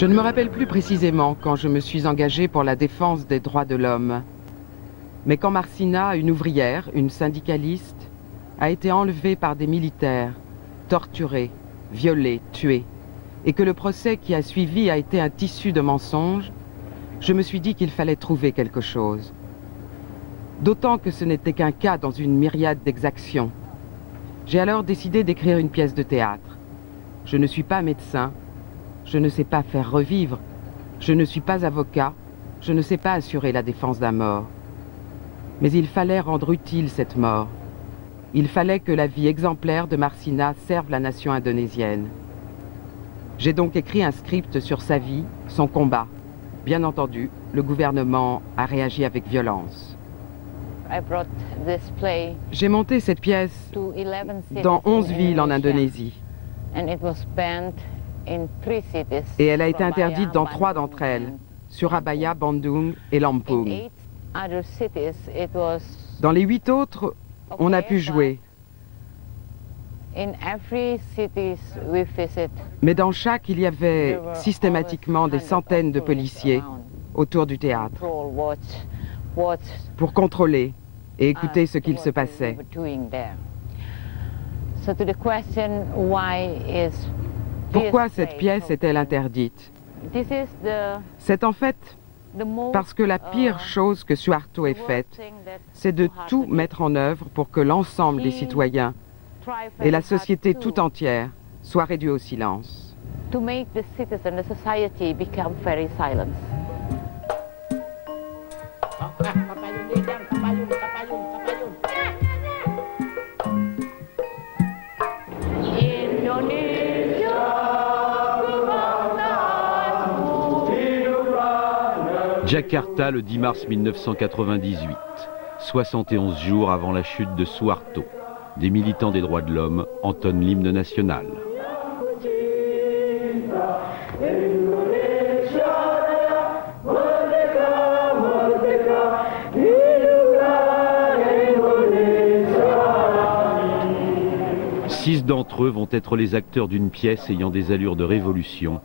Je ne me rappelle plus précisément quand je me suis engagée pour la défense des droits de l'homme. Mais quand Marcina, une ouvrière, une syndicaliste, a été enlevée par des militaires, torturée, violée, tuée, et que le procès qui a suivi a été un tissu de mensonges, je me suis dit qu'il fallait trouver quelque chose. D'autant que ce n'était qu'un cas dans une myriade d'exactions. J'ai alors décidé d'écrire une pièce de théâtre. Je ne suis pas médecin, je ne sais pas faire revivre, je ne suis pas avocat, je ne sais pas assurer la défense d'un mort. Mais il fallait rendre utile cette mort. Il fallait que la vie exemplaire de Marcina serve la nation indonésienne. J'ai donc écrit un script sur sa vie, son combat. Bien entendu, le gouvernement a réagi avec violence. J'ai monté cette pièce dans 11 villes en Indonésie. Et elle a été interdite dans 3 d'entre elles, Surabaya, Bandung et Lampung. Dans les 8 autres, on a pu jouer. Mais dans chaque, il y avait systématiquement des centaines de policiers autour du théâtre pour contrôler et écouter ce qu'il se passait. Pourquoi cette pièce est-elle interdite? C'est en fait parce que la pire chose que Suharto ait faite, c'est de tout mettre en œuvre pour que l'ensemble des citoyens et la société tout entière soient réduits au silence. Jakarta, le 10 mars 1998, 71 jours avant la chute de Suharto. Des militants des droits de l'homme entonnent l'hymne national. Six d'entre eux vont être les acteurs d'une pièce ayant des allures de révolution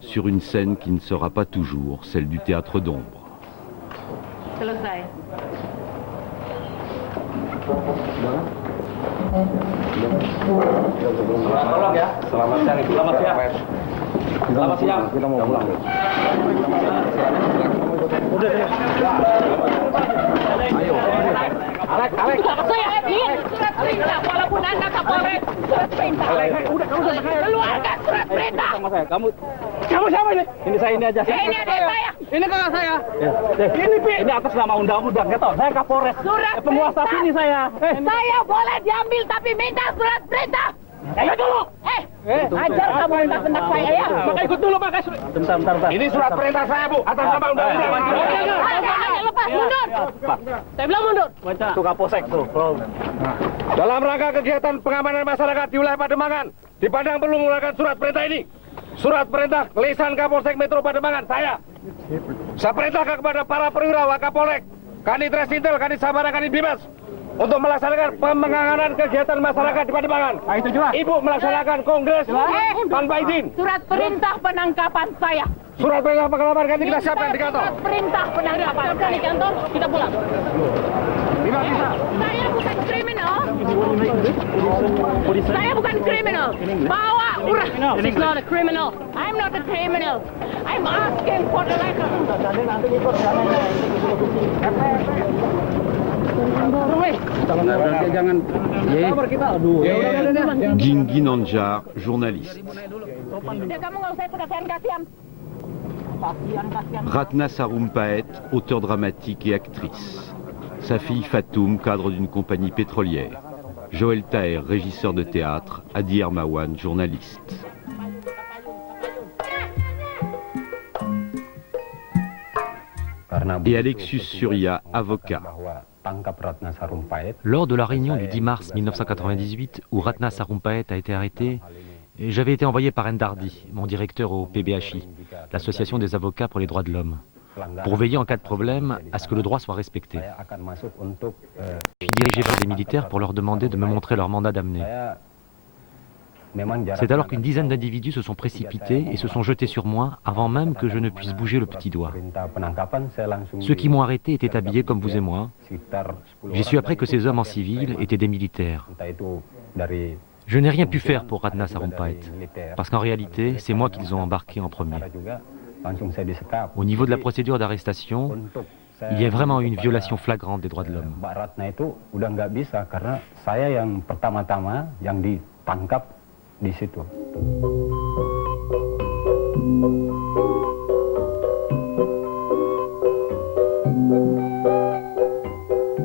sur une scène qui ne sera pas toujours celle du théâtre d'ombre. Tolong ya. Selamat siang. Selamat siang. Selamat siang. Kita mau pulang. Udah deh. Ayo. Alek. Saya ingin surat perintah walaupun Anda Kapolres. Surat perintah. Udah kamu sama saya. Keluarkan surat perintah. Sama saya. Kamu siapa ini? Ini saya ini aja. Ini ada saya. Ini kakak saya. Ini Pi. Ini atas nama undang-undang ya toh. Saya Kapolres. Surat penguasa sini saya. Saya boleh diambil tapi minta surat perintah. Ayo dulu. Ajar kamu bentak saya ya. Maka ikut dulu pakai surat. Bentar. Ini surat perintah saya Bu. Atas nama undang-undang. Lepas mundur. Saya bilang mundur. Baca. Tuh Kapolsek tuh. Dalam rangka kegiatan pengamanan masyarakat di wilayah Pademangan, dipandang perlu mengeluarkan surat perintah ini. Surat perintah lisan Kapolsek Metro Pademangan saya perintahkan kepada para perwira Wakapolek, Kanit Resintel, Kanit Sabara, Kanit Bimas untuk melaksanakan pemenanganan kegiatan masyarakat di Pademangan. Itu juga. Ibu melaksanakan kongres tanpa izin. Surat perintah penangkapan saya. Surat perintah penangkapan nanti kita siapkan di kantor. Surat perintah penangkapan di kantor kita pulang. Bisa. Saya bukan kriminal. Saya bukan kriminal. Bawa urah. She's not a criminal. I'm not a criminal. I'm asking for the letter. Ginggi Nanjar, journaliste. Ratna Sarumpait, auteur dramatique et actrice. Sa fille Fatoum, cadre d'une compagnie pétrolière. Joël Taher, régisseur de théâtre. Adi Hermawan, journaliste. Et Alexius Surya, avocat. Lors de la réunion du 10 mars 1998, où Ratna Sarumpait a été arrêté, j'avais été envoyé par Endardi, mon directeur au PBHI, l'Association des avocats pour les droits de l'homme, pour veiller en cas de problème à ce que le droit soit respecté. Je suis dirigé vers des militaires pour leur demander de me montrer leur mandat d'amener. C'est alors qu'une dizaine d'individus se sont précipités et se sont jetés sur moi avant même que je ne puisse bouger le petit doigt. Ceux qui m'ont arrêté étaient habillés comme vous et moi. J'ai su après que ces hommes en civil étaient des militaires. Je n'ai rien pu faire pour Ratna Sarumpait, parce qu'en réalité, c'est moi qu'ils ont embarqué en premier. Au niveau de la procédure d'arrestation, il y a vraiment eu une violation flagrante des droits de l'homme.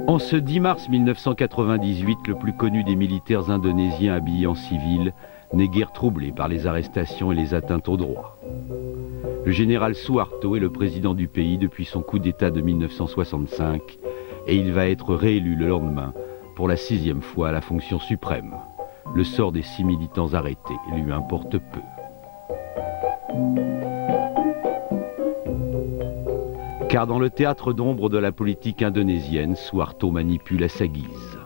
En ce 10 mars 1998, le plus connu des militaires indonésiens habillés en civil n'est guère troublé par les arrestations et les atteintes aux droits. Le général Suharto est le président du pays depuis son coup d'État de 1965 et il va être réélu le lendemain pour la 6e fois à la fonction suprême. Le sort des 6 militants arrêtés lui importe peu. Car dans le théâtre d'ombre de la politique indonésienne, Suharto manipule à sa guise.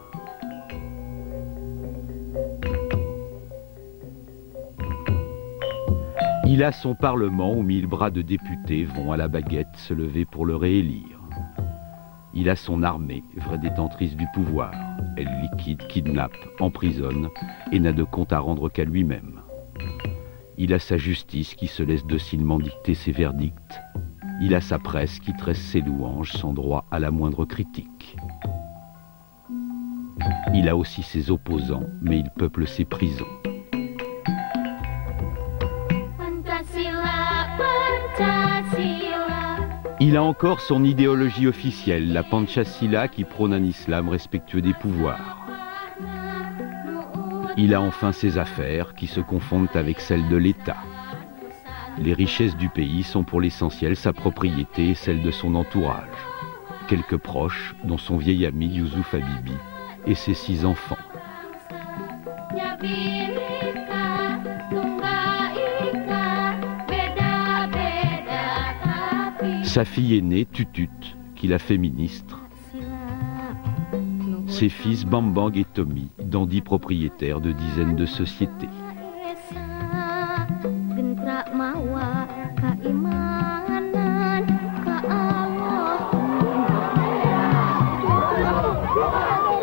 Il a son parlement où 1000 bras de députés vont à la baguette se lever pour le réélire. Il a son armée, vraie détentrice du pouvoir. Elle liquide, kidnappe, emprisonne et n'a de compte à rendre qu'à lui-même. Il a sa justice qui se laisse docilement dicter ses verdicts. Il a sa presse qui tresse ses louanges sans droit à la moindre critique. Il a aussi ses opposants, mais il peuple ses prisons. Il a encore son idéologie officielle, la Panchasila qui prône un islam respectueux des pouvoirs. Il a enfin ses affaires qui se confondent avec celles de l'État. Les richesses du pays sont pour l'essentiel sa propriété et celle de son entourage. Quelques proches, dont son vieil ami Yusuf Habibi et ses 6 enfants. Sa fille aînée, Tutut, qu'il a fait ministre. Ses fils Bambang et Tommy, dandys propriétaires de dizaines de sociétés.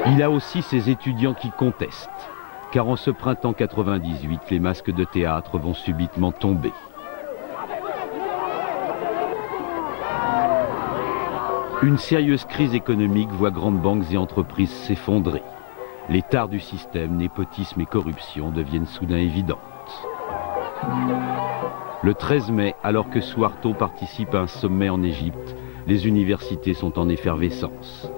Il a aussi ses étudiants qui contestent, car en ce printemps 98, les masques de théâtre vont subitement tomber. Une sérieuse crise économique voit grandes banques et entreprises s'effondrer. Les tares du système, népotisme et corruption deviennent soudain évidentes. Le 13 mai, alors que Suharto participe à un sommet en Égypte, les universités sont en effervescence.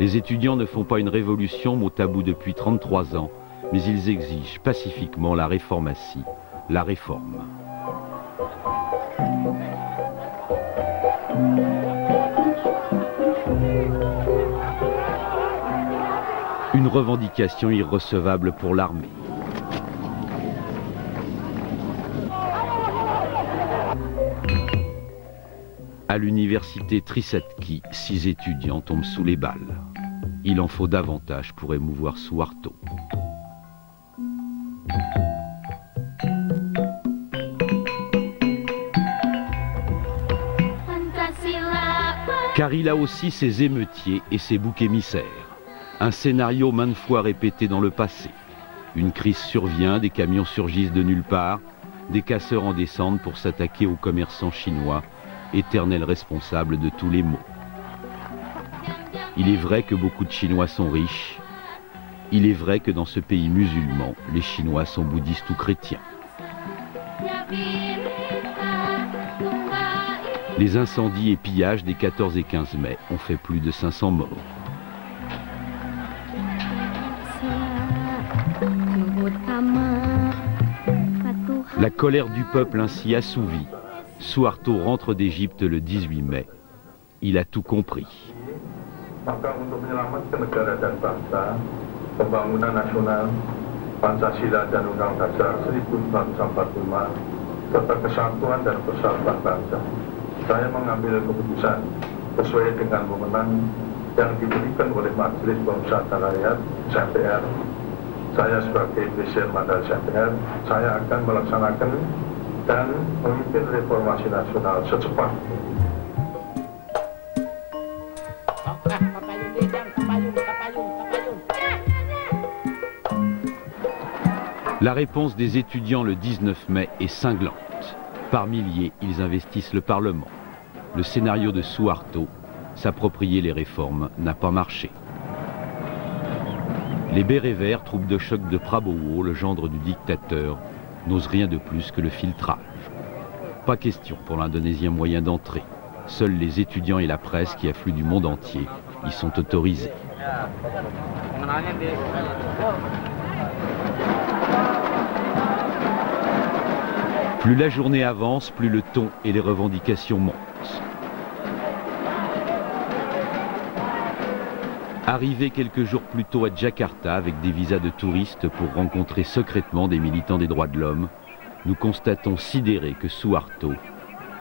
Les étudiants ne font pas une révolution, mot tabou depuis 33 ans, mais ils exigent pacifiquement la réformatie, la réforme. Une revendication irrecevable pour l'armée. À l'université Trisakti, 6 étudiants tombent sous les balles. Il en faut davantage pour émouvoir Suharto. Car il a aussi ses émeutiers et ses boucs émissaires. Un scénario maintes fois répété dans le passé. Une crise survient, des camions surgissent de nulle part, des casseurs en descendent pour s'attaquer aux commerçants chinois, éternels responsables de tous les maux. Il est vrai que beaucoup de Chinois sont riches. Il est vrai que dans ce pays musulman, les Chinois sont bouddhistes ou chrétiens. Les incendies et pillages des 14 et 15 mai ont fait plus de 500 morts. La colère du peuple ainsi assouvie, Suharto rentre d'Égypte le 18 mai. Il a tout compris. Maka untuk menyelamatkan negara dan bangsa, pembangunan nasional, Pancasila dan Undang-Undang Dasar 1945, serta kesatuan dan persatuan bangsa, saya mengambil keputusan sesuai dengan wewenang yang diberikan oleh Majelis Pemusatan Rakyat (MPR) saya sebagai Presiden Mandat MPR, saya akan melaksanakan dan memimpin reformasi nasional secepatnya. La réponse des étudiants le 19 mai est cinglante. Par milliers, ils investissent le Parlement. Le scénario de Suharto, s'approprier les réformes, n'a pas marché. Les bérets verts, troupe de choc de Prabowo, le gendre du dictateur, n'osent rien de plus que le filtrage. Pas question pour l'Indonésien moyen d'entrer. Seuls les étudiants et la presse qui affluent du monde entier y sont autorisés. Plus la journée avance, plus le ton et les revendications montent. Arrivé quelques jours plus tôt à Jakarta avec des visas de touristes pour rencontrer secrètement des militants des droits de l'homme, nous constatons sidérés que Suharto,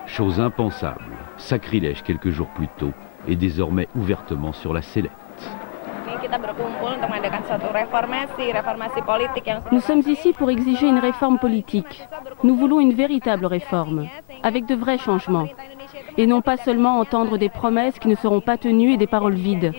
chose impensable, sacrilège quelques jours plus tôt, est désormais ouvertement sur la sellette. Nous sommes ici pour exiger une réforme politique. Nous voulons une véritable réforme, avec de vrais changements. Et non pas seulement entendre des promesses qui ne seront pas tenues et des paroles vides.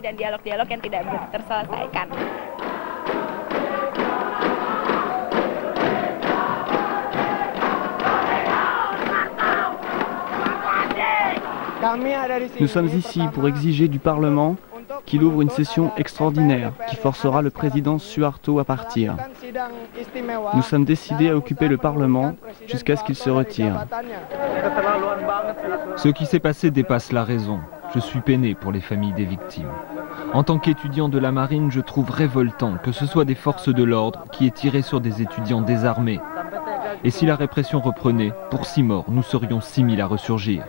Nous sommes ici pour exiger du Parlement qu'il ouvre une session extraordinaire qui forcera le président Suharto à partir. Nous sommes décidés à occuper le Parlement jusqu'à ce qu'il se retire. Ce qui s'est passé dépasse la raison. Je suis peiné pour les familles des victimes. En tant qu'étudiant de la marine, je trouve révoltant que ce soit des forces de l'ordre qui aient tiré sur des étudiants désarmés. Et si la répression reprenait, pour 6 morts, nous serions 6000 à ressurgir.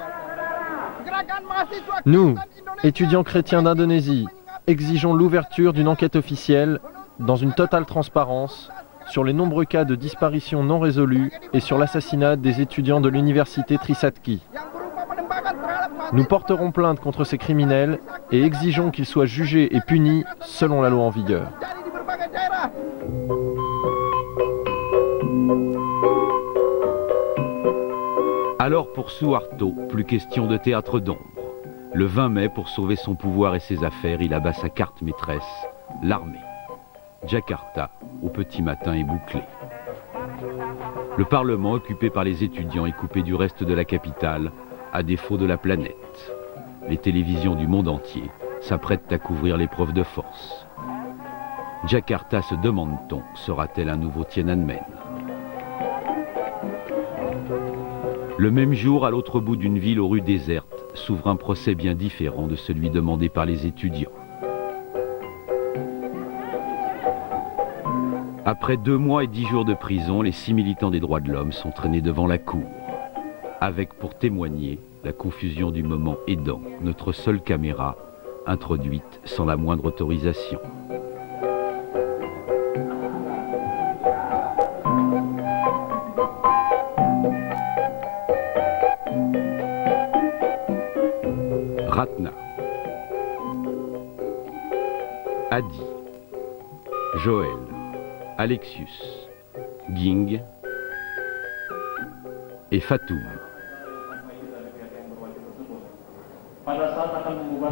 Nous, étudiants chrétiens d'Indonésie, exigeons l'ouverture d'une enquête officielle dans une totale transparence sur les nombreux cas de disparition non résolus et sur l'assassinat des étudiants de l'université Trisakti. Nous porterons plainte contre ces criminels et exigeons qu'ils soient jugés et punis selon la loi en vigueur. Alors pour Suharto, plus question de théâtre d'ombre. Le 20 mai, pour sauver son pouvoir et ses affaires, il abat sa carte maîtresse, l'armée. Jakarta, au petit matin, est bouclé. Le Parlement, occupé par les étudiants, est coupé du reste de la capitale, à défaut de la planète. Les télévisions du monde entier s'apprêtent à couvrir l'épreuve de force. Jakarta, se demande-t-on, sera-t-elle un nouveau Tiananmen? Le même jour, à l'autre bout d'une ville aux rues désertes, s'ouvre un procès bien différent de celui demandé par les étudiants. Après 2 mois et 10 jours de prison, les 6 militants des droits de l'homme sont traînés devant la cour, avec pour témoigner la confusion du moment aidant notre seule caméra, introduite sans la moindre autorisation. Ratna, Adi, Joël, Alexius, Ging et Fatoum.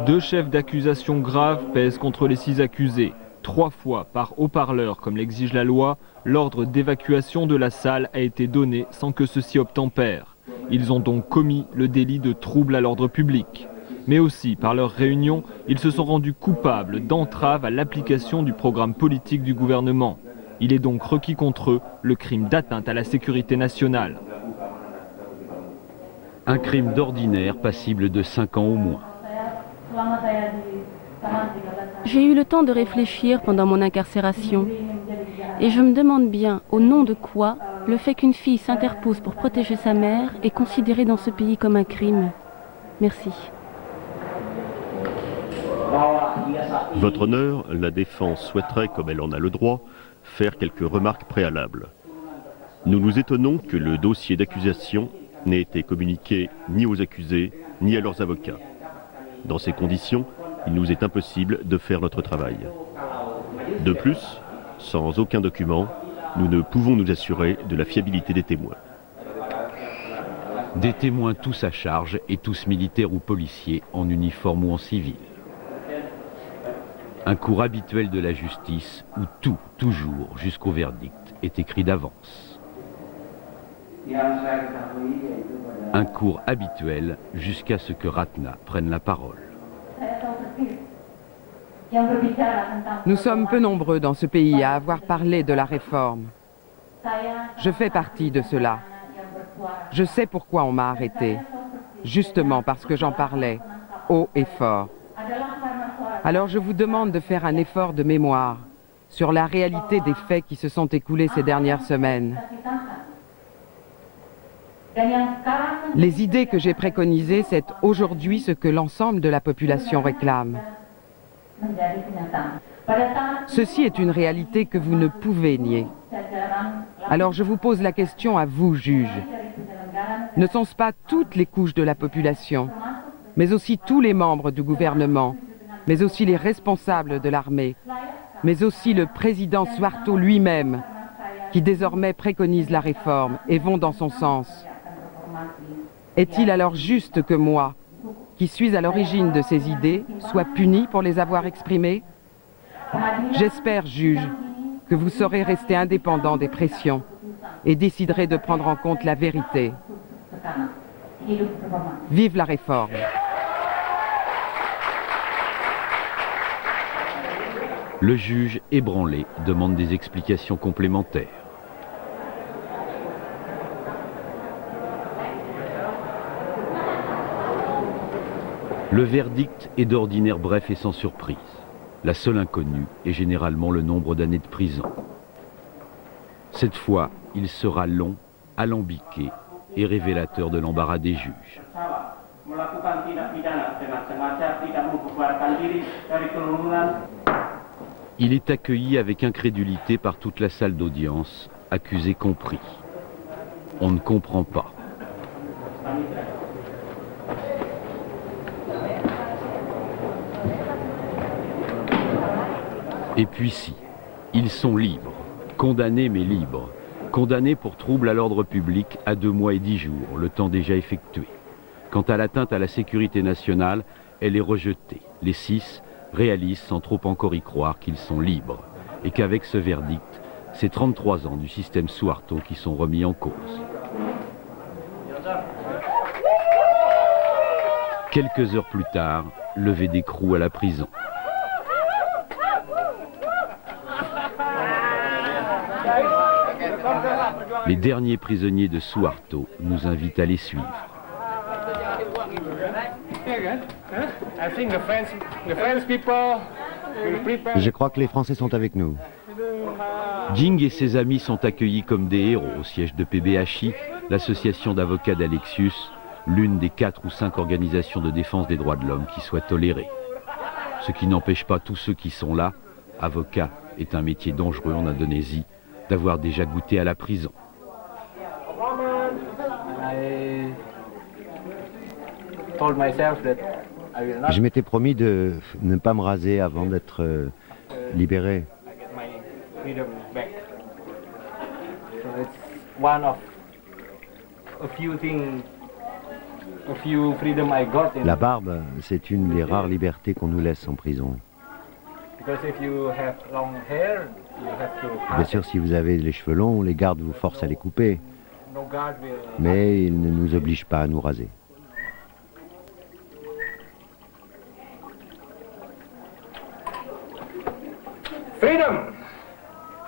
2 chefs d'accusation graves pèsent contre les 6 accusés. 3 fois, par haut-parleur, comme l'exige la loi, l'ordre d'évacuation de la salle a été donné sans que ceux-ci obtempèrent. Ils ont donc commis le délit de trouble à l'ordre public. Mais aussi, par leur réunion, ils se sont rendus coupables d'entrave à l'application du programme politique du gouvernement. Il est donc requis contre eux le crime d'atteinte à la sécurité nationale. Un crime d'ordinaire passible de 5 ans au moins. J'ai eu le temps de réfléchir pendant mon incarcération. Et je me demande bien, au nom de quoi, le fait qu'une fille s'interpose pour protéger sa mère est considéré dans ce pays comme un crime. Merci. Votre honneur, la défense souhaiterait, comme elle en a le droit, faire quelques remarques préalables. Nous nous étonnons que le dossier d'accusation n'ait été communiqué ni aux accusés, ni à leurs avocats. Dans ces conditions, il nous est impossible de faire notre travail. De plus, Sans aucun document, nous ne pouvons nous assurer de la fiabilité des témoins. Des témoins tous à charge et tous militaires ou policiers, en uniforme ou en civil. Un cours habituel de la justice où tout, toujours, jusqu'au verdict, est écrit d'avance. Un cours habituel jusqu'à ce que Ratna prenne la parole. Nous sommes peu nombreux dans ce pays à avoir parlé de la réforme. Je fais partie de cela. Je sais pourquoi on m'a arrêté. Justement parce que j'en parlais, haut et fort. Alors je vous demande de faire un effort de mémoire sur la réalité des faits qui se sont écoulés ces dernières semaines. Les idées que j'ai préconisées, c'est aujourd'hui ce que l'ensemble de la population réclame. Ceci est une réalité que vous ne pouvez nier. Alors je vous pose la question à vous, juges. Ne sont-ce pas toutes les couches de la population, mais aussi tous les membres du gouvernement, mais aussi les responsables de l'armée, mais aussi le président Suharto lui-même, qui désormais préconise la réforme et vont dans son sens? Est-il alors juste que moi, qui suis à l'origine de ces idées, soit puni pour les avoir exprimées? J'espère, juge, que vous saurez rester indépendant des pressions et déciderez de prendre en compte la vérité. Vive la réforme! Le juge, ébranlé, demande des explications complémentaires. Le verdict est d'ordinaire bref et sans surprise. La seule inconnue est généralement le nombre d'années de prison. Cette fois, il sera long, alambiqué et révélateur de l'embarras des juges. Il est accueilli avec incrédulité par toute la salle d'audience, accusé compris. On ne comprend pas. Et puis si, ils sont libres, condamnés mais libres, condamnés pour trouble à l'ordre public à 2 mois et 10 jours, le temps déjà effectué. Quant à l'atteinte à la sécurité nationale, elle est rejetée. Les 6 réalisent sans trop encore y croire qu'ils sont libres et qu'avec ce verdict, c'est 33 ans du système Suharto qui sont remis en cause. Quelques heures plus tard, levée d'écrou à la prison. Les derniers prisonniers de Suharto nous invitent à les suivre. Je crois que les Français sont avec nous. Jing et ses amis sont accueillis comme des héros au siège de PBHI, l'association d'avocats d'Alexius, l'une des 4 ou 5 organisations de défense des droits de l'homme qui soit tolérée. Ce qui n'empêche pas tous ceux qui sont là, avocat est un métier dangereux en Indonésie, d'avoir déjà goûté à la prison. Je m'étais promis de ne pas me raser avant d'être libéré. La barbe, c'est une des rares libertés qu'on nous laisse en prison. Bien sûr, si vous avez les cheveux longs, les gardes vous forcent à les couper. Mais ils ne nous obligent pas à nous raser. Freedom!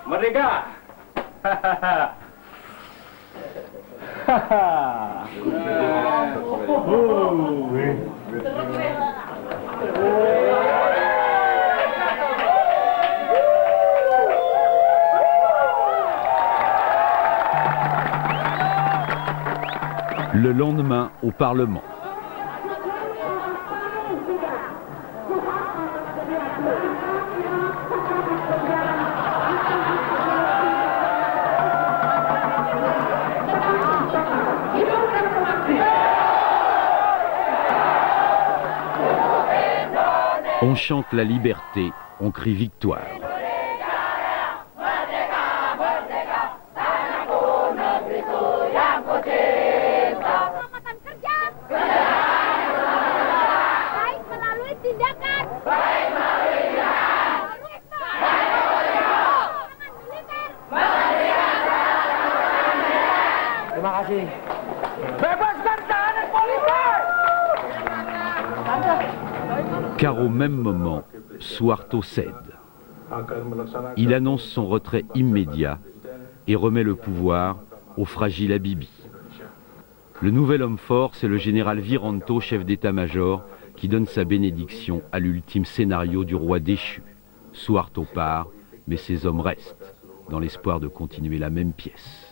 Merdeka! Le lendemain, au Parlement. On chante la liberté, on crie victoire. Car au même moment, Suharto cède. Il annonce son retrait immédiat et remet le pouvoir au fragile Habibie. Le nouvel homme fort, c'est le général Wiranto, chef d'état-major, qui donne sa bénédiction à l'ultime scénario du roi déchu. Suharto part, mais ses hommes restent, dans l'espoir de continuer la même pièce.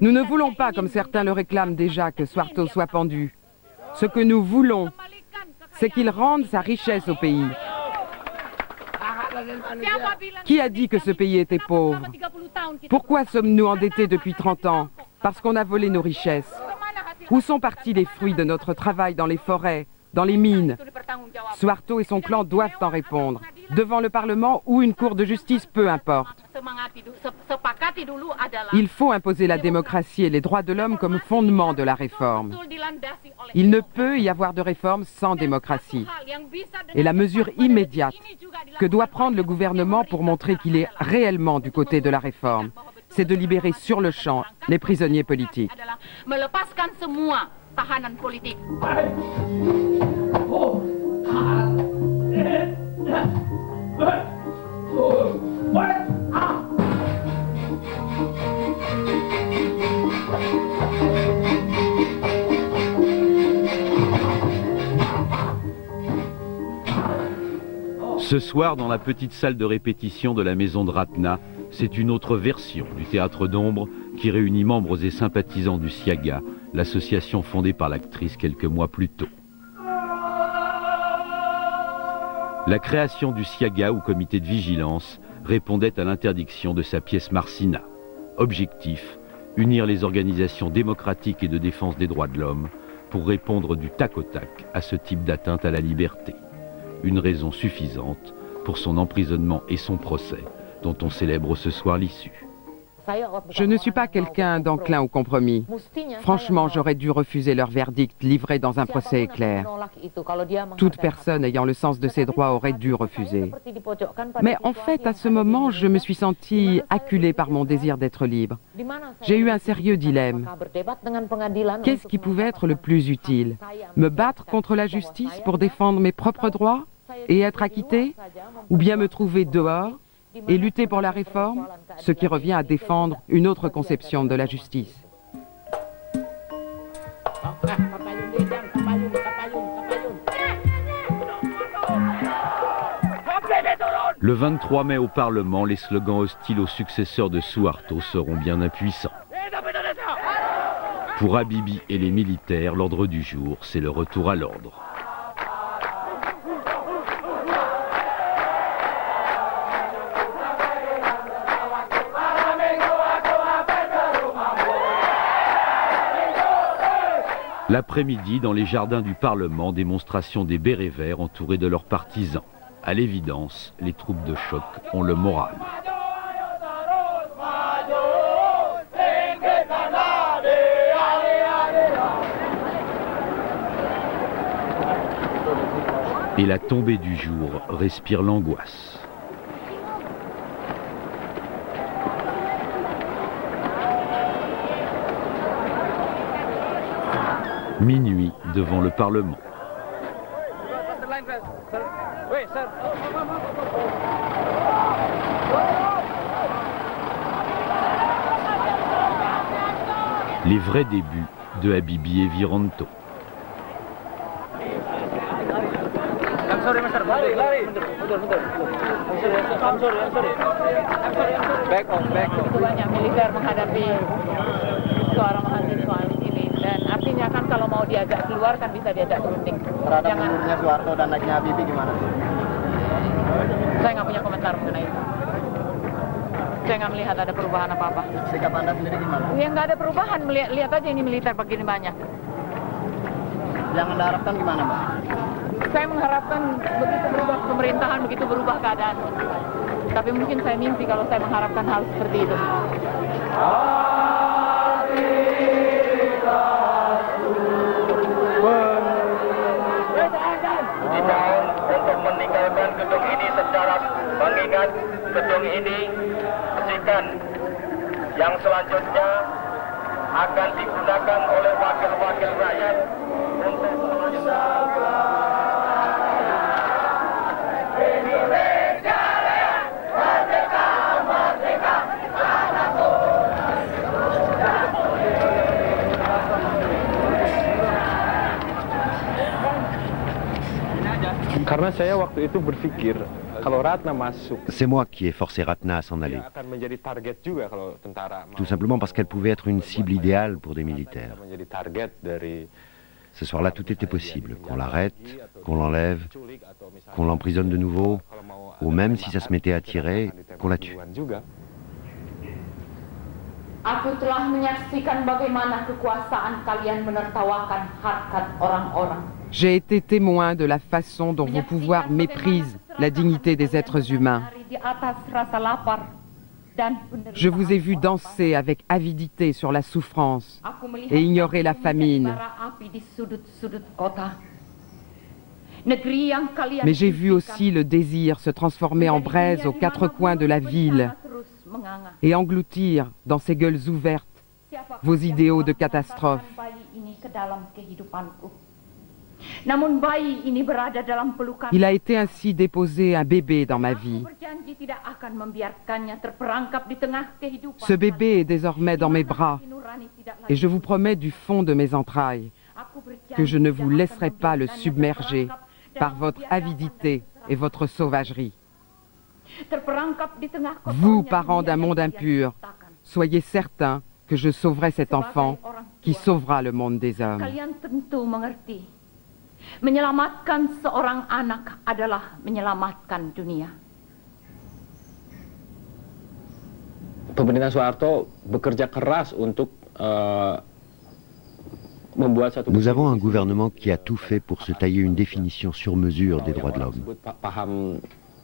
Nous ne voulons pas, comme certains le réclament déjà, que Suharto soit pendu. Ce que nous voulons, c'est qu'il rende sa richesse au pays. Qui a dit que ce pays était pauvre? Pourquoi sommes-nous endettés depuis 30 ans? Parce qu'on a volé nos richesses. Où sont partis les fruits de notre travail dans les forêts, dans les mines? Suharto et son clan doivent en répondre, devant le Parlement ou une cour de justice, peu importe. Il faut imposer la démocratie et les droits de l'homme comme fondement de la réforme. Il ne peut y avoir de réforme sans démocratie. Et la mesure immédiate que doit prendre le gouvernement pour montrer qu'il est réellement du côté de la réforme, c'est de libérer sur le champ les prisonniers politiques. Ce soir, dans la petite salle de répétition de la maison de Ratna, c'est une autre version du théâtre d'ombre qui réunit membres et sympathisants du SIAGA, l'association fondée par l'actrice quelques mois plus tôt. La création du SIAGA, ou comité de vigilance, répondait à l'interdiction de sa pièce Marsina. Objectif, unir les organisations démocratiques et de défense des droits de l'homme pour répondre du tac au tac à ce type d'atteinte à la liberté. Une raison suffisante pour son emprisonnement et son procès, dont on célèbre ce soir l'issue. Je ne suis pas quelqu'un d'enclin au compromis. Franchement, j'aurais dû refuser leur verdict livré dans un procès éclair. Toute personne ayant le sens de ses droits aurait dû refuser. Mais en fait, à ce moment, je me suis sentie acculée par mon désir d'être libre. J'ai eu un sérieux dilemme. Qu'est-ce qui pouvait être le plus utile? Me battre contre la justice pour défendre mes propres droits et être acquittée? Ou bien me trouver dehors et lutter pour la réforme, ce qui revient à défendre une autre conception de la justice. Le 23 mai au Parlement, les slogans hostiles aux successeurs de Suharto seront bien impuissants. Pour Habibie et les militaires, l'ordre du jour, c'est le retour à l'ordre. L'après-midi, dans les jardins du Parlement, démonstration des bérets verts entourés de leurs partisans. À l'évidence, les troupes de choc ont le moral. Et la tombée du jour respire l'angoisse. Minuit devant le Parlement. Les vrais débuts de Habibie et Wiranto. Artinya kan kalau mau diajak keluar kan bisa diajak berunding. Terhadap mundurnya Suharto dan naiknya Habibie gimana? Saya nggak punya komentar mengenai itu. Saya nggak melihat ada perubahan apa-apa. Sikap Anda sendiri gimana? Ya nggak ada perubahan. Lihat aja ini militer begini banyak. Yang Anda harapkan gimana, Mbak? Saya mengharapkan begitu berubah pemerintahan, begitu berubah keadaan. Tapi mungkin saya mimpi kalau saya mengharapkan hal seperti itu. tahun untuk meninggalkan gedung ini secara mengingat gedung ini bersihkan. Yang selanjutnya akan digunakan oleh wakil-wakil rakyat untuk Karena saya waktu itu berpikir kalau Ratna masuk, C'est moi qui ai forcé Ratna à s'en aller. dia akan menjadi target juga kalau tentara. Tout simplement parce qu'elle pouvait être une cible idéale pour des militaires. Menjadi target dari Ce soir-là, tout était possible. Qu'on l'arrête, qu'on l'enlève, qu'on l'emprisonne de nouveau, ou même si ça se mettait à tirer, qu'on la tue. Aku telah menyaksikan bagaimana kekuasaan kalian menertawakan harkat orang-orang. J'ai été témoin de la façon dont vos pouvoirs méprisent la dignité des êtres humains. Di atas rasa lapar dan Je vous ai vu danser avec avidité sur la souffrance et ignorer la famine. bara api di sudut-sudut kota. Negeri yang kalian Mais j'ai vu aussi le désir se transformer en braise aux quatre coins de la ville terus menganga. et engloutir dans ses gueules ouvertes vos idéaux de catastrophe. Bayi ini ke dalam kehidupanku. Namun bayi ini berada dalam pelukan. Il a été ainsi déposé un bébé dans ma vie. Berjanji tidak akan membiarkannya terperangkap di tengah kehidupan. Ce bébé est désormais dans mes bras et je vous promets du fond de mes entrailles que je ne vous laisserai pas le submerger par votre avidité et votre sauvagerie. Terperangkap di tengah Vous, parents d'un monde impur, soyez certains que je sauverai cet enfant qui sauvera le monde des hommes. Kalian tentu mengerti. Menyelamatkan seorang anak adalah menyelamatkan dunia. Pemerintahan Soeharto bekerja keras untuk membuat satu. Nous avons un gouvernement qui a tout fait pour se tailler une définition sur mesure des droits de l'homme. Paham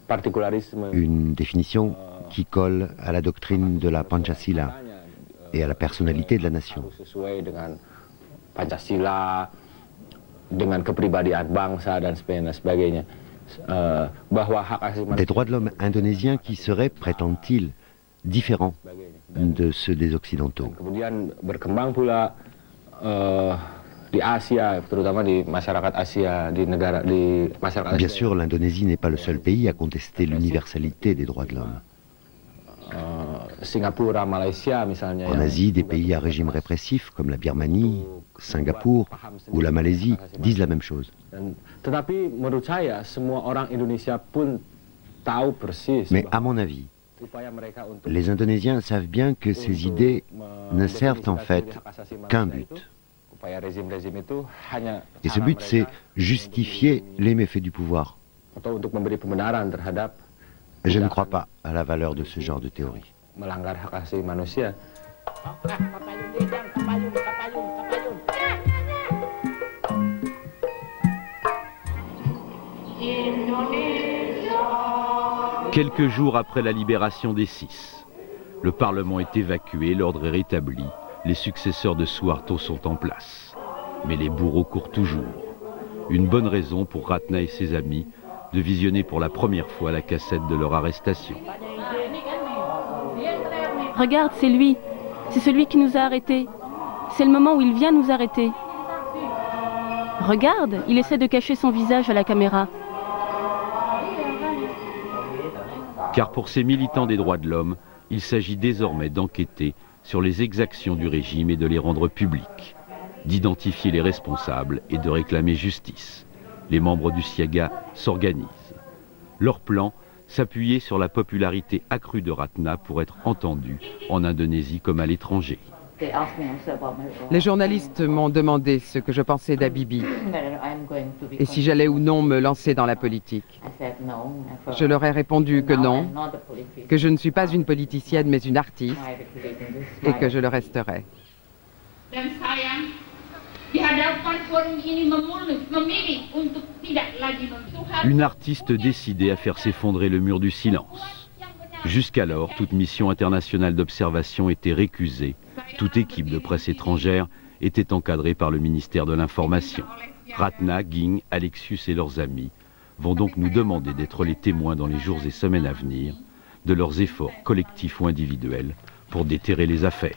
partikularisme. Une définition qui colle à la doctrine de la Pancasila et à la personnalité de la nation. Sesuai dengan Pancasila, dengan kepribadian bangsa dan sebagainya. Bahwa hak asasi manusia. Des droits de l'homme indonésiens qui seraient, prétendent-ils, différents de ceux des Occidentaux. Kemudian berkembang pula di Asia, terutama di masyarakat Asia, di masyarakat Asia. Bien sûr, l'Indonésie n'est pas le seul pays à contester l'universalité des droits de l'homme. Singapura, Malaysia misalnya. En Asie, des pays à régime répressif comme la Birmanie, Singapour ou la Malaisie disent la même chose. Tetapi menurut saya semua orang Indonesia pun tahu persis. Mais à mon avis, les Indonésiens savent bien que ces idées ne servent en fait qu'un but. Et ce but, c'est justifier les méfaits du pouvoir. Je ne crois pas à la valeur de ce genre de théorie. Melanggar hak asasi manusia. Quelques jours après la libération des Six, le Parlement est évacué, l'ordre est rétabli, les successeurs de Suharto sont en place. Mais les bourreaux courent toujours. Une bonne raison pour Ratna et ses amis de visionner pour la première fois la cassette de leur arrestation. Regarde, c'est lui. C'est celui qui nous a arrêtés. C'est le moment où il vient nous arrêter. Regarde, il essaie de cacher son visage à la caméra. Car pour ces militants des droits de l'homme, il s'agit désormais d'enquêter sur les exactions du régime et de les rendre publiques, d'identifier les responsables et de réclamer justice. Les membres du SIAGA s'organisent. Leur plan, s'appuyer sur la popularité accrue de Ratna pour être entendu en Indonésie comme à l'étranger. Les journalistes m'ont demandé ce que je pensais d'Habibie et si j'allais ou non me lancer dans la politique. Je leur ai répondu que non, que je ne suis pas une politicienne mais une artiste et que je le resterai. Une artiste décidée à faire s'effondrer le mur du silence. Jusqu'alors, toute mission internationale d'observation était récusée. Toute équipe de presse étrangère était encadrée par le ministère de l'Information. Ratna, Ging, Alexius et leurs amis vont donc nous demander d'être les témoins dans les jours et semaines à venir de leurs efforts collectifs ou individuels pour déterrer les affaires.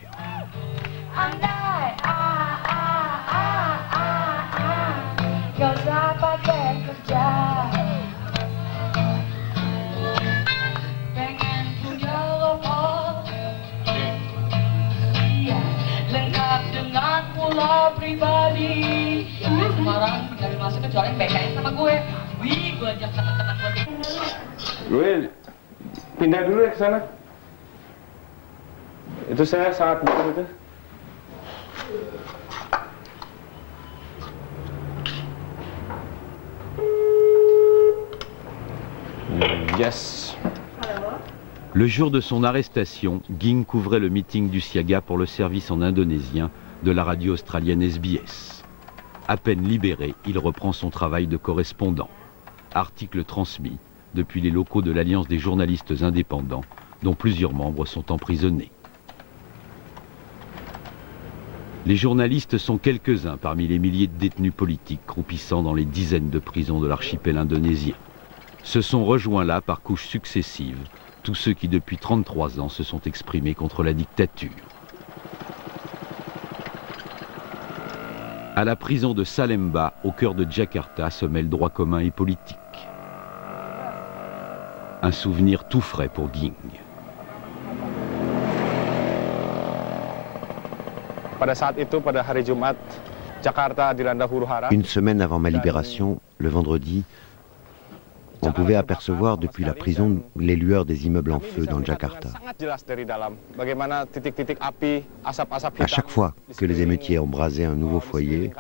Gue pindah dulu ya ke sana. Itu saya sangat butuh itu. Yes. Le jour de son arrestation, Ging couvrait le meeting du Siaga pour le service en indonésien de la radio australienne SBS. À peine libéré, il reprend son travail de correspondant. Articles transmis depuis les locaux de l'Alliance des journalistes indépendants, dont plusieurs membres sont emprisonnés. Les journalistes sont quelques-uns parmi les milliers de détenus politiques croupissant dans les dizaines de prisons de l'archipel indonésien. Se sont rejoints là par couches successives tous ceux qui depuis 33 ans se sont exprimés contre la dictature. À la prison de Salemba, au cœur de Jakarta, se mêlent droit commun et politique. Un souvenir tout frais pour Ging. Une semaine avant ma libération, le vendredi, on pouvait apercevoir depuis la prison les lueurs des immeubles en feu dans Jakarta. À chaque fois que les émeutiers embrasaient un nouveau foyer,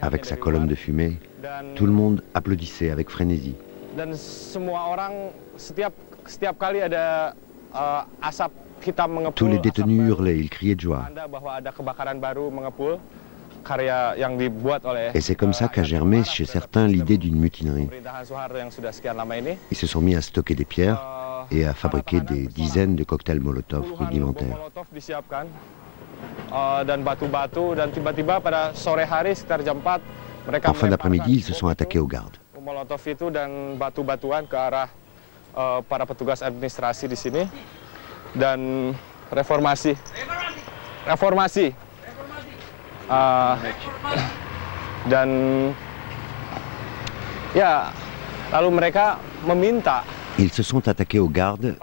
avec sa colonne de fumée, tout le monde applaudissait avec frénésie. Tous les détenus hurlaient, ils criaient de joie. Et c'est comme ça qu'a germé chez certains l'idée d'une mutinerie. Ils se sont mis à stocker des pierres et à fabriquer des dizaines de cocktails Molotov rudimentaires. En fin d'après-midi, ils se sont attaqués aux gardes. Ils se sont attaqués aux gardes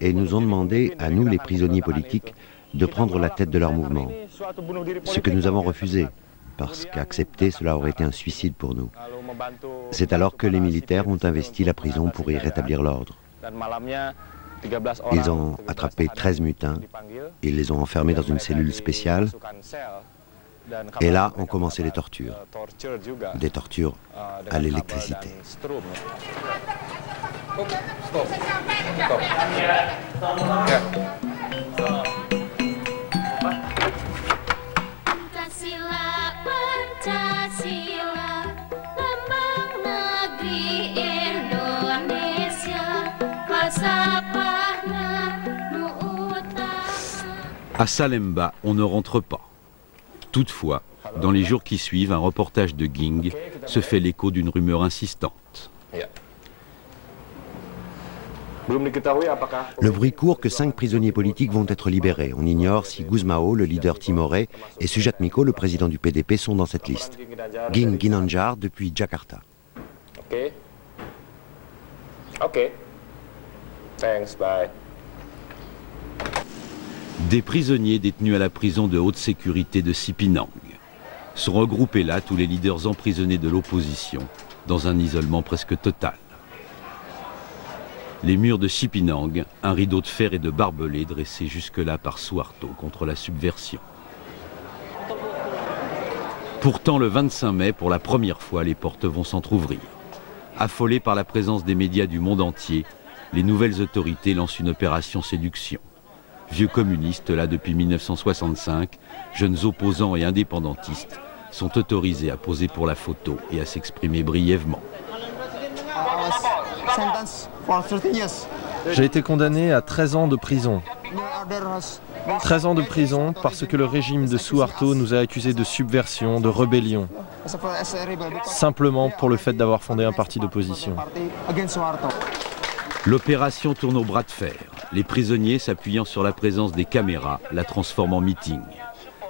et nous ont demandé, à nous les prisonniers politiques, de prendre la tête de leur mouvement. Ce que nous avons refusé, parce qu'accepter cela aurait été un suicide pour nous. C'est alors que les militaires ont investi la prison pour y rétablir l'ordre. Ils ont attrapé 13 mutins, ils les ont enfermés dans une cellule spéciale, et là ont commencé les tortures, des tortures à l'électricité. À Salemba, on ne rentre pas. Toutefois, dans les jours qui suivent, un reportage de Ging se fait l'écho d'une rumeur insistante. Le bruit court que 5 prisonniers politiques vont être libérés. On ignore si Gusmao, le leader timoré, et Sujatmiko, le président du PDP, sont dans cette liste. Ging Ginanjar depuis Jakarta. Ok. Thanks, bye. Des prisonniers détenus à la prison de haute sécurité de Sipinang. Sont regroupés là tous les leaders emprisonnés de l'opposition, dans un isolement presque total. Les murs de Sipinang, un rideau de fer et de barbelés dressé jusque-là par Suharto contre la subversion. Pourtant, le 25 mai, pour la première fois, les portes vont s'entrouvrir. Affolés par la présence des médias du monde entier, les nouvelles autorités lancent une opération séduction. Vieux communistes, là depuis 1965, jeunes opposants et indépendantistes, sont autorisés à poser pour la photo et à s'exprimer brièvement. J'ai été condamné à 13 ans de prison. 13 ans de prison parce que le régime de Suharto nous a accusés de subversion, de rébellion. Simplement pour le fait d'avoir fondé un parti d'opposition. L'opération tourne au bras de fer. Les prisonniers, s'appuyant sur la présence des caméras, la transforment en meeting.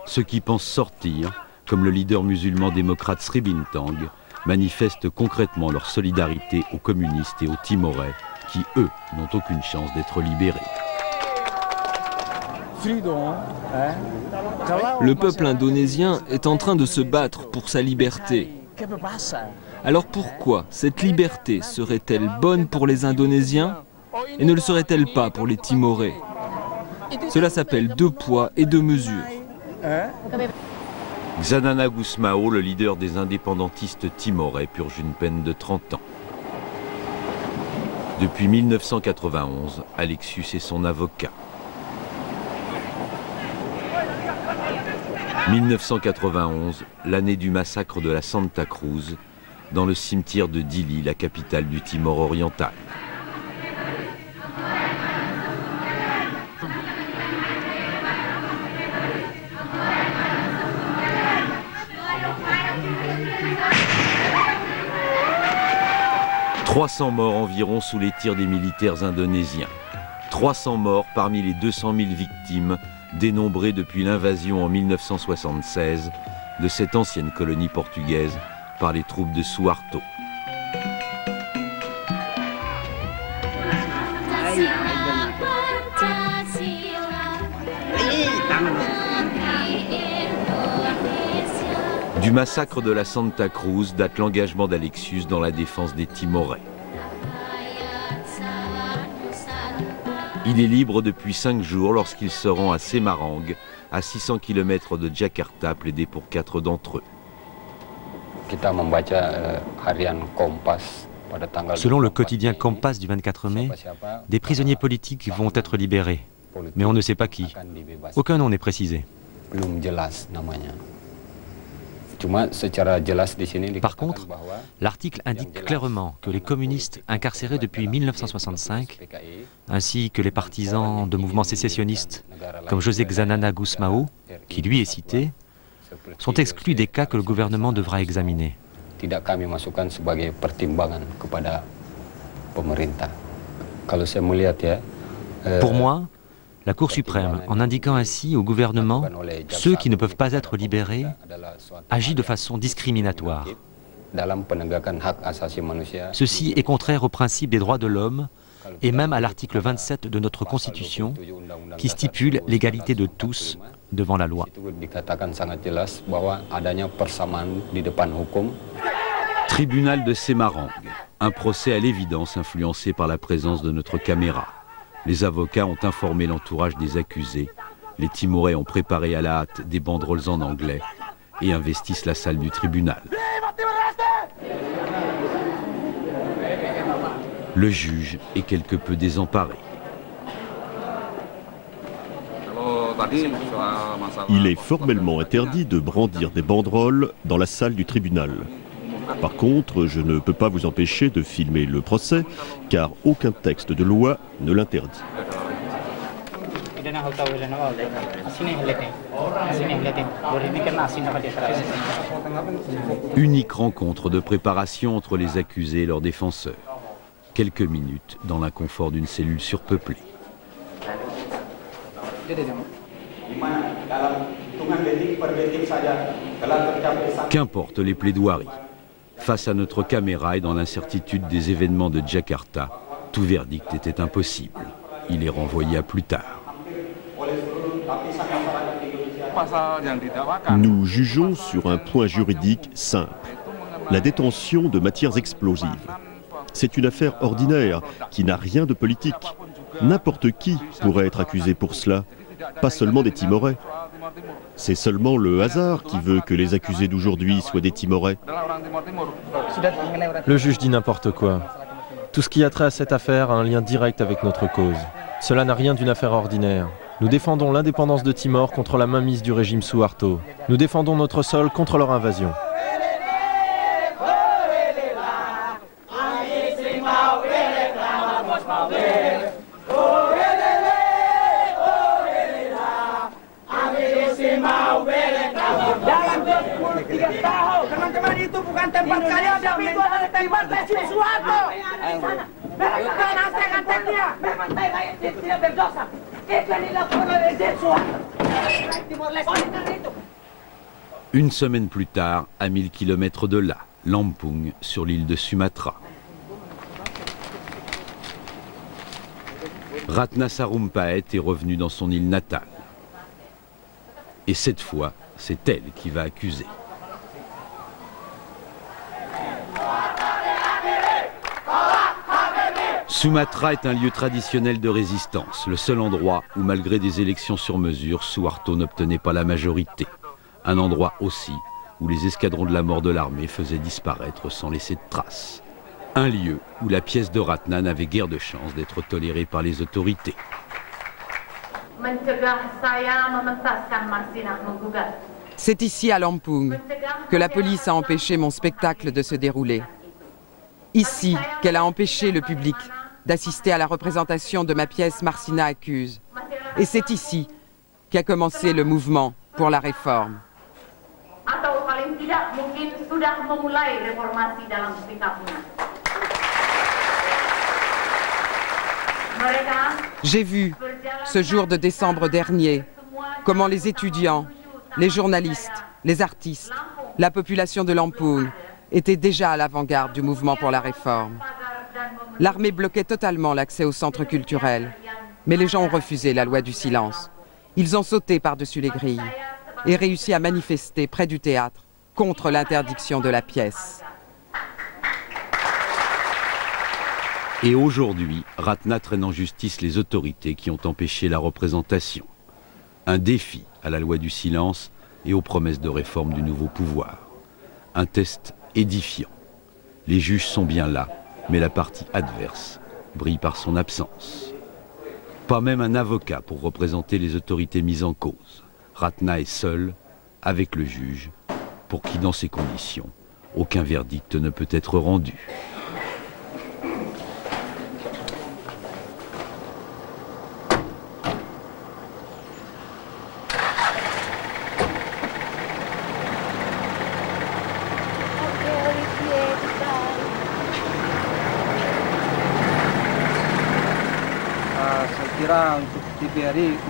Ceux qui pensent sortir, comme le leader musulman démocrate Sri Bintang, manifestent concrètement leur solidarité aux communistes et aux Timorais, qui, eux, n'ont aucune chance d'être libérés. Le peuple indonésien est en train de se battre pour sa liberté. Alors pourquoi cette liberté serait-elle bonne pour les Indonésiens et ne le serait-elle pas pour les Timorais? Cela s'appelle 2 poids et 2 mesures. Xanana Gusmao, le leader des indépendantistes timorais, purge une peine de 30 ans. Depuis 1991, Alexius est son avocat. 1991, l'année du massacre de la Santa Cruz, dans le cimetière de Dili, la capitale du Timor oriental. « 300 morts environ sous les tirs des militaires indonésiens. 300 morts parmi les 200 000 victimes dénombrées depuis l'invasion en 1976 de cette ancienne colonie portugaise par les troupes de Suharto. Du massacre de la Santa Cruz date l'engagement d'Alexius dans la défense des Timorais. Il est libre depuis 5 jours lorsqu'il se rend à Semarang, à 600 km de Jakarta, plaider pour 4 d'entre eux. Selon le quotidien Kompas du 24 mai, des prisonniers politiques vont être libérés. Mais on ne sait pas qui. Aucun nom n'est précisé. Par contre, l'article indique clairement que les communistes incarcérés depuis 1965, ainsi que les partisans de mouvements sécessionnistes comme José Xanana Gusmao, qui lui est cité, sont exclus des cas que le gouvernement devra examiner. Pour moi, la Cour suprême, en indiquant ainsi au gouvernement ceux qui ne peuvent pas être libérés, agit de façon discriminatoire. Ceci est contraire au principe des droits de l'homme et même à l'article 27 de notre Constitution qui stipule l'égalité de tous devant la loi. Tribunal de Semarang, un procès à l'évidence influencé par la présence de notre caméra. Les avocats ont informé l'entourage des accusés. Les Timorais ont préparé à la hâte des banderoles en anglais et investissent la salle du tribunal. Le juge est quelque peu désemparé. Il est formellement interdit de brandir des banderoles dans la salle du tribunal. Par contre, je ne peux pas vous empêcher de filmer le procès, car aucun texte de loi ne l'interdit. Unique rencontre de préparation entre les accusés et leurs défenseurs. Quelques minutes dans l'inconfort d'une cellule surpeuplée. Qu'importe les plaidoiries. Face à notre caméra et dans l'incertitude des événements de Jakarta, tout verdict était impossible. Il est renvoyé à plus tard. Nous jugeons sur un point juridique simple, la détention de matières explosives. C'est une affaire ordinaire qui n'a rien de politique. N'importe qui pourrait être accusé pour cela, pas seulement des Timorais. C'est seulement le hasard qui veut que les accusés d'aujourd'hui soient des Timorais. Le juge dit n'importe quoi. Tout ce qui a trait à cette affaire a un lien direct avec notre cause. Cela n'a rien d'une affaire ordinaire. Nous défendons l'indépendance de Timor contre la mainmise du régime Suharto. Nous défendons notre sol contre leur invasion. Une semaine plus tard, à 1000 km de là, Lampung, sur l'île de Sumatra. Ratna Sarumpait est revenue dans son île natale. Et cette fois, c'est elle qui va accuser. Sumatra est un lieu traditionnel de résistance, le seul endroit où, malgré des élections sur mesure, Suharto n'obtenait pas la majorité. Un endroit aussi où les escadrons de la mort de l'armée faisaient disparaître sans laisser de traces. Un lieu où la pièce de Ratna n'avait guère de chance d'être tolérée par les autorités. C'est ici, à Lampung, que la police a empêché mon spectacle de se dérouler. Ici qu'elle a empêché le public d'assister à la représentation de ma pièce Marsina accuse. Et c'est ici qu'a commencé le mouvement pour la réforme. J'ai vu, ce jour de décembre dernier, comment les étudiants, les journalistes, les artistes, la population de Lampung étaient déjà à l'avant-garde du mouvement pour la réforme. L'armée bloquait totalement l'accès au centre culturel, mais les gens ont refusé la loi du silence. Ils ont sauté par-dessus les grilles et réussi à manifester près du théâtre contre l'interdiction de la pièce. Et aujourd'hui, Ratna traîne en justice les autorités qui ont empêché la représentation. Un défi à la loi du silence et aux promesses de réforme du nouveau pouvoir. Un test édifiant. Les juges sont bien là, mais la partie adverse brille par son absence. Pas même un avocat pour représenter les autorités mises en cause. Ratna est seul, avec le juge, pour qui, dans ces conditions, aucun verdict ne peut être rendu.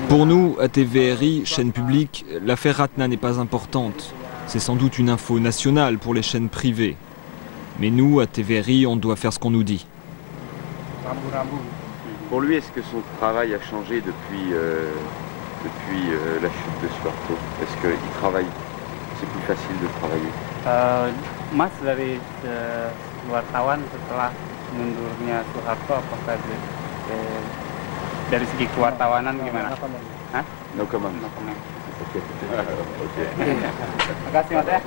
Pour nous, à TVRI, chaîne publique, l'affaire Ratna n'est pas importante. C'est sans doute une info nationale pour les chaînes privées. Mais nous, à TVRI, on doit faire ce qu'on nous dit. Pour lui, est-ce que son travail a changé depuis la chute de Suharto? Est-ce qu'il travaille? C'est plus facile de travailler? Mas dari wartawan setelah mundurnya Suharto, apakah dari segi kewartawanan gimana? Hah? No comment. No comment. Oke. Oke. Terima kasih Mas ya.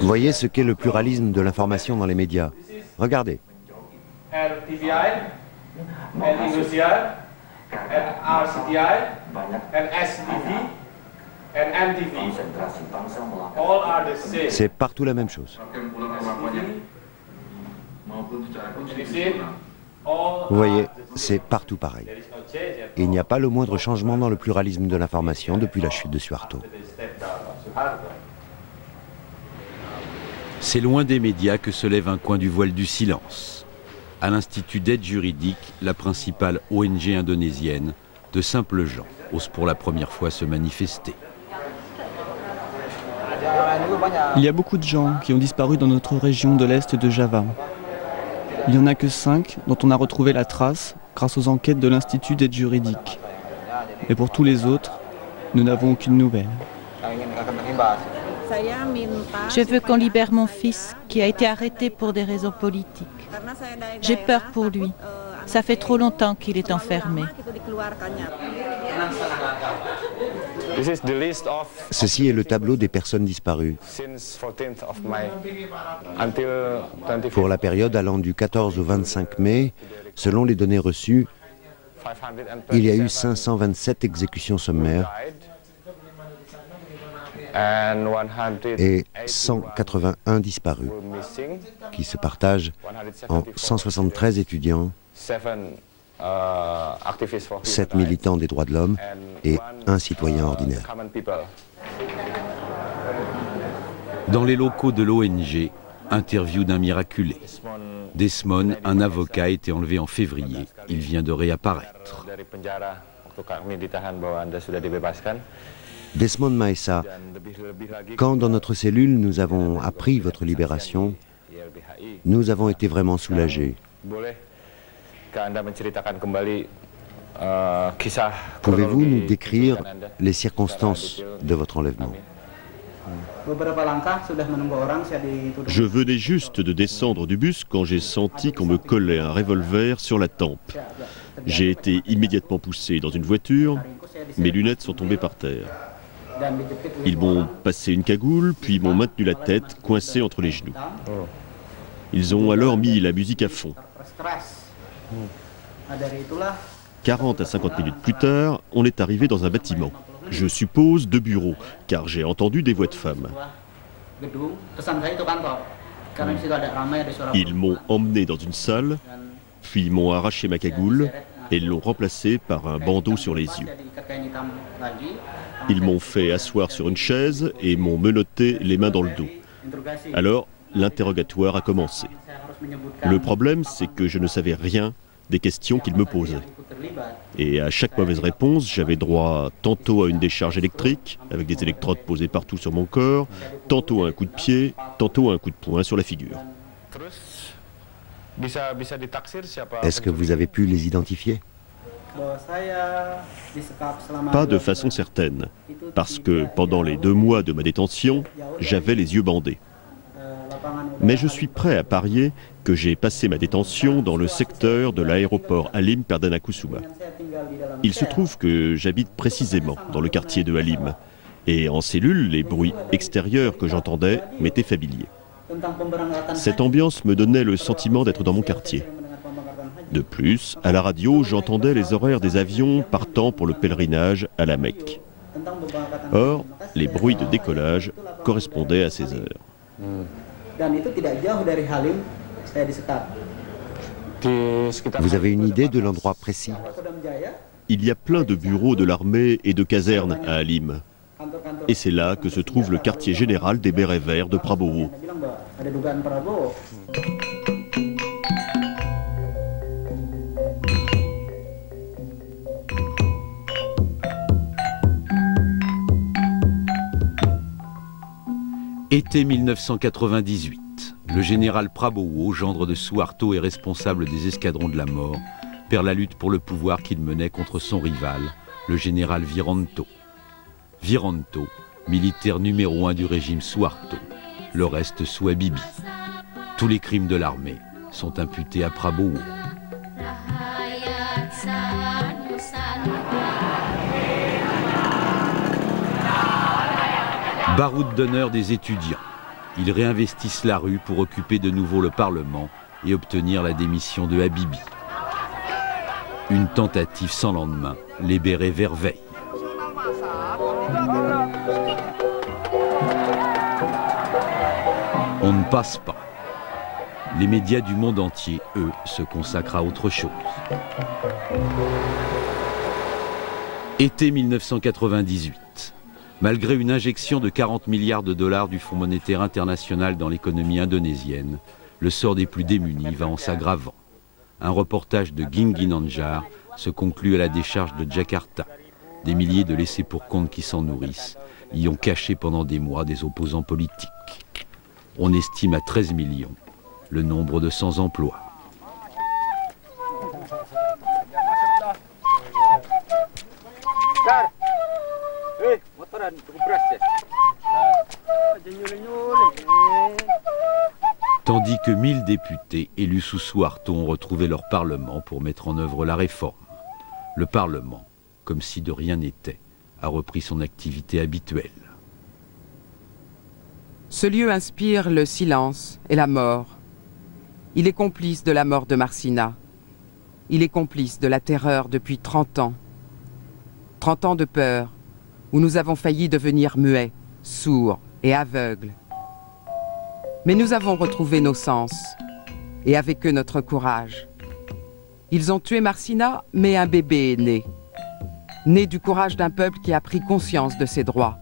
Voyez ce qu'est le pluralisme de l'information dans les médias. Regardez. RTVI, Indosiar, RCTI, STV, MTV. All are the same. C'est partout la même chose. Vous voyez, c'est partout pareil. Il n'y a pas le moindre changement dans le pluralisme de l'information depuis la chute de Suharto. C'est loin des médias que se lève un coin du voile du silence. À l'Institut d'aide juridique, la principale ONG indonésienne, de simples gens osent pour la première fois se manifester. Il y a beaucoup de gens qui ont disparu dans notre région de l'Est de Java. Il n'y en a que 5 dont on a retrouvé la trace grâce aux enquêtes de l'Institut d'aide juridique. Et pour tous les autres, nous n'avons aucune nouvelle. Je veux qu'on libère mon fils qui a été arrêté pour des raisons politiques. J'ai peur pour lui. Ça fait trop longtemps qu'il est enfermé. Ceci est le tableau des personnes disparues. Pour la période allant du 14 au 25 mai, selon les données reçues, il y a eu 527 exécutions sommaires et 181 disparus, qui se partagent en 173 étudiants, 7 militants des droits de l'homme et un citoyen ordinaire. Dans les locaux de l'ONG, interview d'un miraculé. Desmond, un avocat, a été enlevé en février. Il vient de réapparaître. Desmond Maessa, quand dans notre cellule nous avons appris votre libération, nous avons été vraiment soulagés. Pouvez-vous nous décrire les circonstances de votre enlèvement? Je venais juste de descendre du bus quand j'ai senti qu'on me collait un revolver sur la tempe. J'ai été immédiatement poussé dans une voiture, mes lunettes sont tombées par terre. Ils m'ont passé une cagoule, puis m'ont maintenu la tête coincée entre les genoux. Ils ont alors mis la musique à fond. 40 à 50 minutes plus tard, on est arrivé dans un bâtiment. Je suppose de bureaux, car j'ai entendu des voix de femmes. Ils m'ont emmené dans une salle, puis m'ont arraché ma cagoule et l'ont remplacée par un bandeau sur les yeux. Ils m'ont fait asseoir sur une chaise et m'ont menotté les mains dans le dos. Alors, l'interrogatoire a commencé. Le problème, c'est que je ne savais rien des questions qu'ils me posaient. Et à chaque mauvaise réponse, j'avais droit tantôt à une décharge électrique, avec des électrodes posées partout sur mon corps, tantôt à un coup de pied, tantôt à un coup de poing sur la figure. Est-ce que vous avez pu les identifier? Pas de façon certaine, parce que pendant les 2 mois de ma détention, j'avais les yeux bandés. Mais je suis prêt à parier que j'ai passé ma détention dans le secteur de l'aéroport Halim Perdana Kusuma. Il se trouve que j'habite précisément dans le quartier de Halim, et en cellule, les bruits extérieurs que j'entendais m'étaient familiers. Cette ambiance me donnait le sentiment d'être dans mon quartier. De plus, à la radio, j'entendais les horaires des avions partant pour le pèlerinage à la Mecque. Or, les bruits de décollage correspondaient à ces heures. Vous avez une idée de l'endroit précis? Il y a plein de bureaux de l'armée et de casernes à Halim. Et c'est là que se trouve le quartier général des Bérets Verts de Prabowo. Été 1998. Le général Prabowo, gendre de Suharto et responsable des escadrons de la mort, perd la lutte pour le pouvoir qu'il menait contre son rival, le général Wiranto. Wiranto, militaire numéro 1 du régime Suharto, le reste sous Habibi. Tous les crimes de l'armée sont imputés à Prabowo. Baroud d'honneur des étudiants. Ils réinvestissent la rue pour occuper de nouveau le Parlement et obtenir la démission de Habibi. Une tentative sans lendemain. Les Bérets Verts veillent. On ne passe pas. Les médias du monde entier, eux, se consacrent à autre chose. Été 1998. Malgré une injection de 40 milliards de dollars du Fonds monétaire international dans l'économie indonésienne, le sort des plus démunis va en s'aggravant. Un reportage de Gingin Anjar se conclut à la décharge de Jakarta. Des milliers de laissés-pour-compte qui s'en nourrissent y ont caché pendant des mois des opposants politiques. On estime à 13 millions le nombre de sans-emploi. Tandis que 1000 députés élus sous Suharto ont retrouvé leur Parlement pour mettre en œuvre la réforme. Le Parlement, comme si de rien n'était, a repris son activité habituelle. Ce lieu inspire le silence et la mort. Il est complice de la mort de Marcina. Il est complice de la terreur depuis 30 ans. 30 ans de peur, où nous avons failli devenir muets, sourds et aveugles. Mais nous avons retrouvé nos sens, et avec eux notre courage. Ils ont tué Marcina, mais un bébé est né. Né du courage d'un peuple qui a pris conscience de ses droits.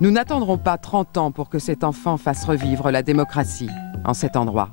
Nous n'attendrons pas 30 ans pour que cet enfant fasse revivre la démocratie en cet endroit.